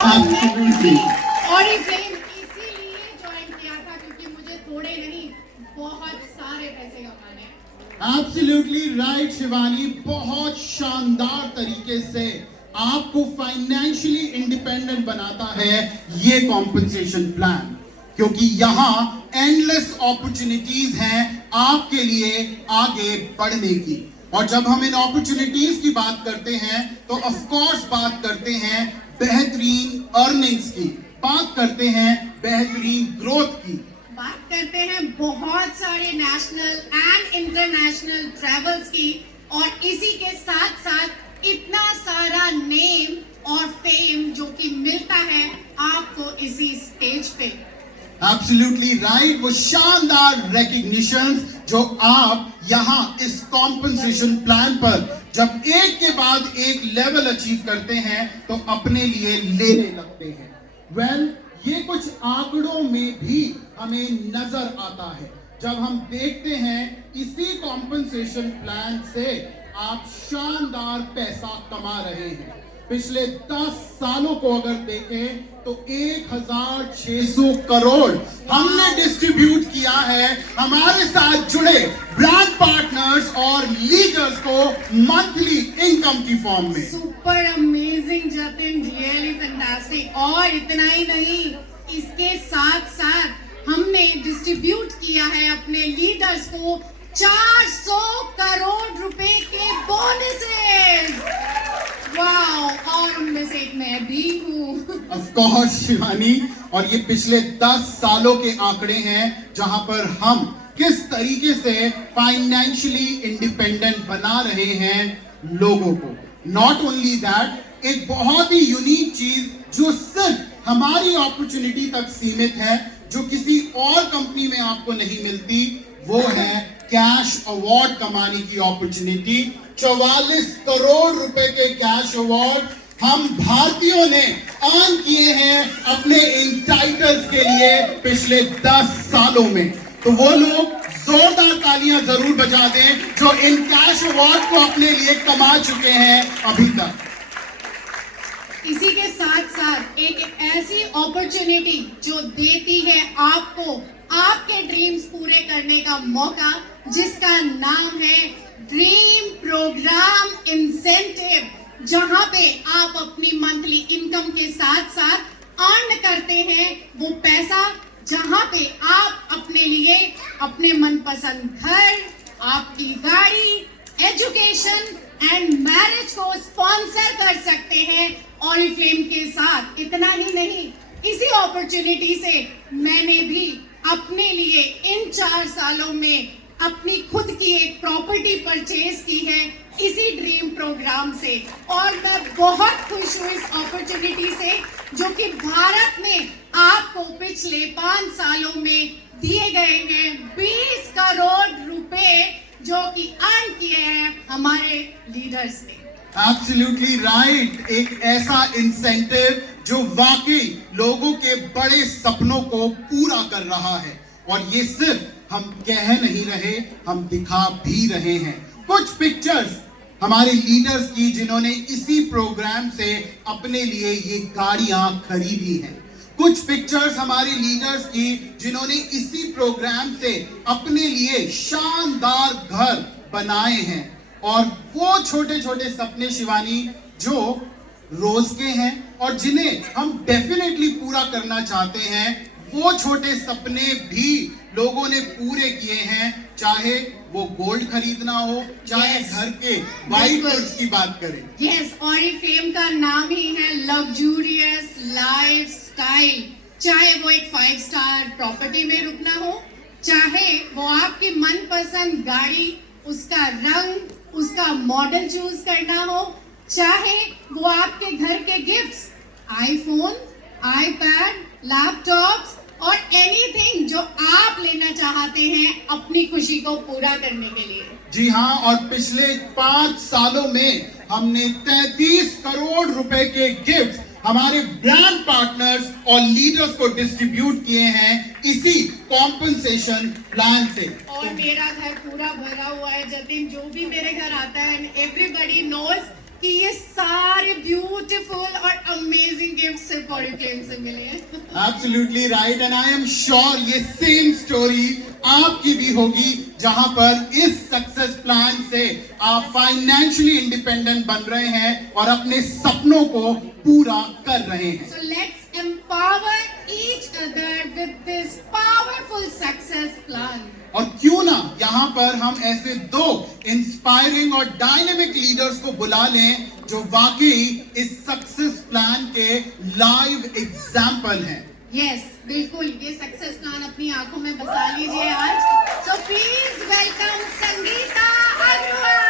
Absolutely. और ये film इसीलिए ज्वाइन किया था क्योंकि मुझे थोड़े नहीं बहुत सारे पैसे कमाने हैं। Absolutely right, Shivani. बहुत शानदार तरीके से आपको फाइनेंशियली इंडिपेंडेंट बनाता है ये कॉम्पनसेशन प्लान, क्योंकि यहाँ एंडलेस अपॉर्चुनिटीज हैं आपके लिए आगे बढ़ने की। और जब हम इन अपॉर्चुनिटीज की बात करते हैं तो ऑफ कोर्स बात करते हैं बेहतरीन अर्निंग्स की, बात करते हैं बेहतरीन ग्रोथ की, बात करते हैं बहुत सारे नेशनल एंड इंटरनेशनल ट्रैवल्स की, और इसी के साथ साथ इतना सारा नेम और फेम जो कि मिलता है आपको इसी स्टेज पे। Absolutely right. वो शानदार रिकॉग्निशन जो आप यहाँ इस कॉम्पनसेशन प्लान पर जब एक के बाद एक लेवल अचीव करते हैं तो अपने लिए लेने लगते हैं। वेल, ये कुछ आंकड़ों में भी हमें नजर आता है जब हम देखते हैं इसी कॉम्पनसेशन प्लान से आप शानदार पैसा कमा रहे हैं। पिछले 10 सालों को अगर देखें तो 1600 करोड़ हमने डिस्ट्रीब्यूट किया है हमारे साथ जुड़े ब्रांड पार्टनर्स और लीडर्स को मंथली इनकम की फॉर्म में। Super amazing Jatin, really fantastic. और इतना ही नहीं, इसके साथ साथ हमने डिस्ट्रीब्यूट किया है अपने लीडर्स को 400 करोड़ रुपए के बोनसेस। वाओ, और उनमें से एक मैं भी हूँ। ऑफ कोर्स शिवानी, और ये पिछले 10 सालों के आंकड़े हैं जहां पर हम किस तरीके से फाइनेंशियली इंडिपेंडेंट बना रहे हैं लोगों को। नॉट ओनली दैट, एक बहुत ही यूनिक चीज जो सिर्फ हमारी अपॉर्चुनिटी तक सीमित है, जो किसी और कंपनी में आपको नहीं मिलती, वो है कैश अवार्ड कमाने की अपॉर्चुनिटी। 44 करोड़ रुपए के कैश अवार्ड हम भारतीयों ने अर्न किए हैं अपने इन टाइटल्स के लिए पिछले 10 सालों में। तो वो लोग जोरदार तालियां जरूर बजा दें जो इन कैश अवार्ड को अपने लिए कमा चुके हैं अभी तक। इसी के साथ साथ एक ऐसी अपॉर्चुनिटी जो देती है आपको आपके ड्रीम्स पूरे करने का मौका, जिसका नाम है ड्रीम प्रोग्राम इंसेंटिव, जहां पे आप अपनी मंथली इनकम के साथ साथ अर्न करते हैं वो पैसा, जहां पे आप अपने लिए अपने मनपसंद घर, आपकी गाड़ी, एजुकेशन एंड मैरिज को स्पॉन्सर कर सकते हैं ऑरिफ्लेम के साथ। इतना ही नहीं, इसी अपॉर्चुनिटी से मैंने भी अपने लिए इन 4 सालों में अपनी खुद की एक प्रॉपर्टी परचेज की है इसी ड्रीम प्रोग्राम से, और मैं बहुत खुश हूँ इस अपॉर्चुनिटी से जो कि भारत में आपको पिछले 5 सालों में दिए गए हैं 20 करोड़ रुपए जो कि अर्न किए हैं हमारे लीडर्स ने। Absolutely right. एक ऐसा इंसेंटिव जो वाकई लोगों के बड़े सपनों को पूरा कर रहा है, और ये सिर्फ हम कह नहीं रहे, हम दिखा भी रहे हैं। कुछ पिक्चर्स हमारे लीडर्स की जिन्होंने इसी प्रोग्राम से अपने लिए ये गाड़ियां खरीदी हैं। कुछ पिक्चर्स हमारे लीडर्स की जिन्होंने इसी प्रोग्राम से अपने लिए शानदार घर बनाए हैं। और वो छोटे छोटे सपने शिवानी जो रोज के हैं और जिन्हें हम डेफिनेटली पूरा करना चाहते हैं, वो छोटे सपने भी लोगों ने पूरे किए हैं, चाहे वो गोल्ड खरीदना हो, चाहे घर के व्हाइट गुड्स की बात करें। यस, ऑरिफ्लेम का नाम ही है लग्जूरियस लाइफस्टाइल। चाहे वो एक 5 स्टार प्रॉपर्टी में रुकना हो, चाहे वो आपकी मनपसंद गाड़ी, उसका रंग, उसका मॉडल चूज करना हो, चाहे वो आपके घर के गिफ्ट्स, आईफोन, आईपैड, लैपटॉप्स और एनीथिंग जो आप लेना चाहते हैं अपनी खुशी को पूरा करने के लिए। जी हाँ, और पिछले 5 सालों में हमने 33 करोड़ रुपए के गिफ्ट हमारे ब्रांड पार्टनर्स और लीडर्स को डिस्ट्रीब्यूट किए हैं इसी कॉम्पनसेशन प्लान से। और मेरा घर पूरा भरा हुआ है जतिन, जो भी मेरे घर आता है, एवरीबॉडी नोज कि ये सारे ब्यूटीफुल और अमेजिंग गिफ्ट सिर्फ ऑडिटोरियम से मिले हैं। Absolutely right, and I am sure ये सेम स्टोरी आपकी भी होगी, जहां पर इस सक्सेस प्लान से आप फाइनेंशियली इंडिपेंडेंट बन रहे हैं और अपने सपनों को पूरा कर रहे हैं। So let's empower each other with this powerful success plan. और क्यों ना यहाँ पर हम ऐसे दो इंस्पायरिंग और डायनेमिक लीडर्स को बुला लें जो वाकई इस सक्सेस प्लान के लाइव एग्जाम्पल हैं। Yes, बिल्कुल ये सक्सेस प्लान अपनी आंखों में बसा लीजिए आज। So please welcome Sangeeta Agarwal.